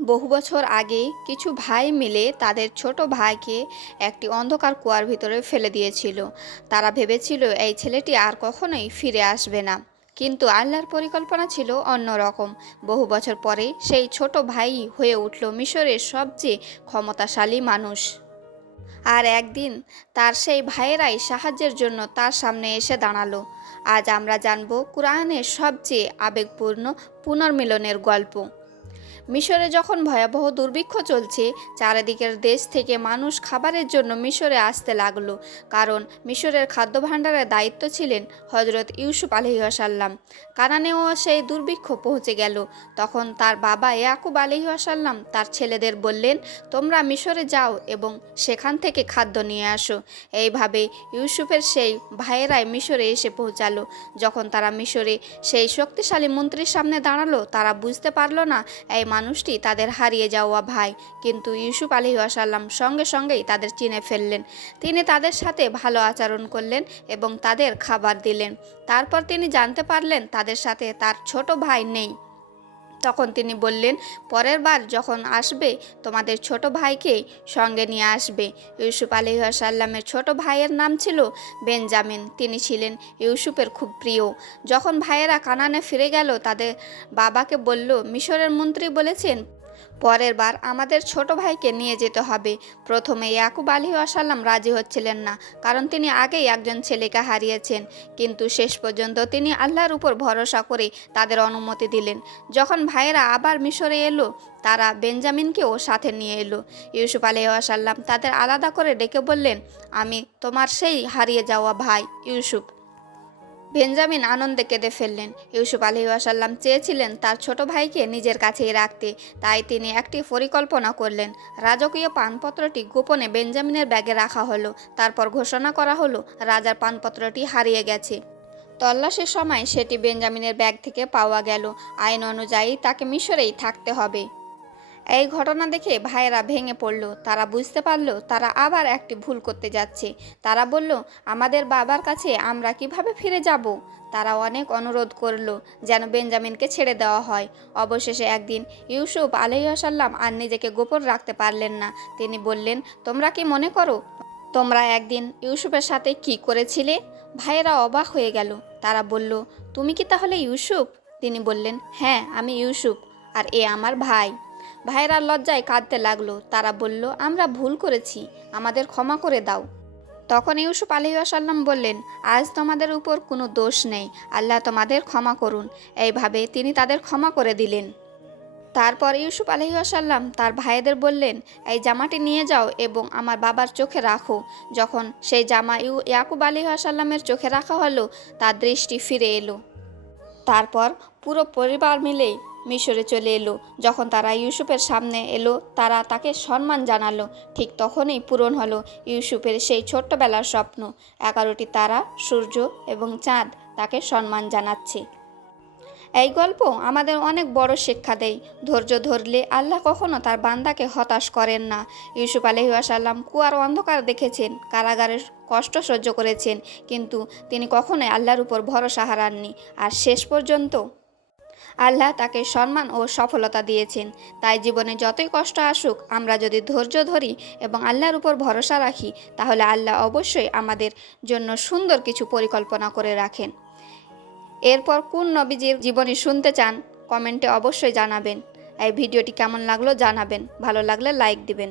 বহু বছর আগে কিছু ভাই মিলে তাদের ছোট ভাইকে একটি অন্ধকার কুয়ার ভিতরে ফেলে দিয়েছিল। তারা ভেবেছিল এই ছেলেটি আর কখনোই ফিরে আসবে না। কিন্তু আল্লাহর পরিকল্পনা ছিল অন্যরকম। বহু বছর পরে সেই ছোট ভাই হয়ে উঠল মিশরের সবচেয়ে ক্ষমতাশালী মানুষ। আর একদিন তার সেই ভাইয়েরাই সাহায্যের জন্য তার সামনে এসে দাঁড়ালো। আজ আমরা জানব কুরআনের সবচেয়ে আবেগপূর্ণ পুনর্মিলনের গল্প। মিশরে যখন ভয়াবহ দুর্ভিক্ষ চলছে, চারিদিকের দেশ থেকে মানুষ খাবারের জন্য মিশরে আসতে লাগলো। কারণ মিশরের খাদ্য ভাণ্ডারের দায়িত্ব ছিলেন হজরত ইউসুফ আলহিহাসাল্লাম। কানানেও সেই দুর্ভিক্ষ পৌঁছে গেল। তখন তার বাবা ইয়াকুব আলহিহাসাল্লাম তার ছেলেদের বললেন, তোমরা মিশরে যাও এবং সেখান থেকে খাদ্য নিয়ে আসো। এইভাবে ইউসুফের সেই ভাইয়েরাই মিশরে এসে পৌঁছালো। যখন তারা মিশরে সেই শক্তিশালী মন্ত্রীর সামনে দাঁড়ালো, তারা বুঝতে পারল না এই মানুষটি তাদের হারিয়ে যাওয়া ভাই। কিন্তু ইউসুফ আলাইহিসসালাম সঙ্গে সঙ্গেই তাদের চিনে ফেললেন। তিনি তাদের সাথে ভালো আচরণ করলেন এবং তাদের খাবার দিলেন। তারপর তিনি জানতে পারলেন তাদের সাথে তার ছোট ভাই নেই। তখন তিনি বললেন, পরের বার যখন আসবে তোমাদের ছোট ভাইকে সঙ্গে নিয়ে আসবে। ইউসুফ আলাইহিসসালামের ছোট ভাইয়ের নাম ছিল বেনজামিন। তিনি ছিলেন ইউসুফের খুব প্রিয়। যখন ভাইয়েরা কানানে ফিরে গেল, তাদের বাবাকে বলল, মিশরের মন্ত্রী বলেছেন পরের বার আমাদের ছোট ভাইকে নিয়ে যেতে হবে। প্রথমে ইয়াকুব আলাইহিসসালাম রাজি হচ্ছিলেন না, কারণ তিনি আগেই একজন ছেলেকে হারিয়েছেন। কিন্তু শেষ পর্যন্ত তিনি আল্লাহর উপর ভরসা করে তাদের অনুমতি দিলেন। যখন ভাইয়েরা আবার মিশরে এলো, তারা বেনজামিনকেও সাথে নিয়ে এলো। ইউসুফ আলাইহিসসালাম তাদের আলাদা করে ডেকে বললেন, আমি তোমার সেই হারিয়ে যাওয়া ভাই ইউসুফ। বেনজামিন আনন্দে কেঁদে ফেললেন। ইউসুফ আলাইহিসসালাম চেয়েছিলেন তার ছোট ভাইকে নিজের কাছেই রাখতে, তাই তিনি একটি পরিকল্পনা করলেন। রাজকীয় পানপত্রটি গোপনে বেনজামিনের ব্যাগে রাখা হলো। তারপর ঘোষণা করা হলো রাজার পানপত্রটি হারিয়ে গেছে। তল্লাশির সময় সেটি বেনজামিনের ব্যাগ থেকে পাওয়া গেল। আইন অনুযায়ী তাকে মিশরেই থাকতে হবে। এই ঘটনা দেখে ভাইয়েরা ভেঙে পড়ল। তারা বুঝতে পারল তারা আবার একটি ভুল করতে যাচ্ছে। তারা বলল, আমাদের বাবার কাছে আমরা কিভাবে ফিরে যাব? তারা অনেক অনুরোধ করল যেন বেনজামিনকে ছেড়ে দেওয়া হয়। অবশেষে একদিন ইউসুফ আলাইহিসসালাম আর নিজেকে গোপন রাখতে পারলেন না। তিনি বললেন, তোমরা কি মনে করো তোমরা একদিন ইউসুফের সাথে কি করেছিলে? ভাইয়েরা অবাক হয়ে গেল। তারা বলল, তুমি কি তাহলে ইউসুফ? তিনি বললেন, হ্যাঁ, আমি ইউসুফ, আর এ আমার ভাই। ভাইয়েরা লজ্জায় কাঁদতে লাগলো। তারা বলল, আমরা ভুল করেছি, আমাদের ক্ষমা করে দাও। তখন ইউসুফ আলাইহিসসালাম বললেন, আজ তোমাদের উপর কোনো দোষ নেই, আল্লাহ তোমাদের ক্ষমা করুন। এইভাবে তিনি তাদের ক্ষমা করে দিলেন। তারপর ইউসুফ আলাইহিসসালাম তার ভাইদের বললেন, এই জামাটি নিয়ে যাও এবং আমার বাবার চোখে রাখো। যখন সেই জামা ইয়াকুব আলাইহিসসালামের চোখে রাখা হলো, তার দৃষ্টি ফিরে এলো। তারপর পুরো পরিবার মিলে মিশরে চলে এলো। যখন তারা ইউসুফের সামনে এলো, তারা তাকে সম্মান জানালো। ঠিক তখনই পূরণ হলো ইউসুফের সেই ছোট্টবেলার স্বপ্ন। 11টি তারা, সূর্য এবং চাঁদ তাকে সম্মান জানাচ্ছে। এই গল্প আমাদের অনেক বড় শিক্ষা দেয়। ধৈর্য ধরলে আল্লাহ কখনো তার বান্দাকে হতাশ করেন না। ইউসুফ আলাইহিসসালাম কুয়ার অন্ধকার দেখেছেন, কারাগারের কষ্ট সহ্য করেছেন, কিন্তু তিনি কখনোই আল্লাহর উপর ভরসা হারাননি। আর শেষ পর্যন্ত আল্লাহ তাকে সম্মান ও সফলতা দিয়েছেন। তাই জীবনে যতই কষ্ট আসুক, আমরা যদি ধৈর্য ধরি এবং আল্লাহর উপর ভরসা রাখি, তাহলে আল্লাহ অবশ্যই আমাদের জন্য সুন্দর কিছু পরিকল্পনা করে রাখেন। এরপর কোন নবীজির জীবনী শুনতে চান কমেন্টে অবশ্যই জানাবেন। এই ভিডিওটি কেমন লাগলো জানাবেন। ভালো লাগলে লাইক দিবেন।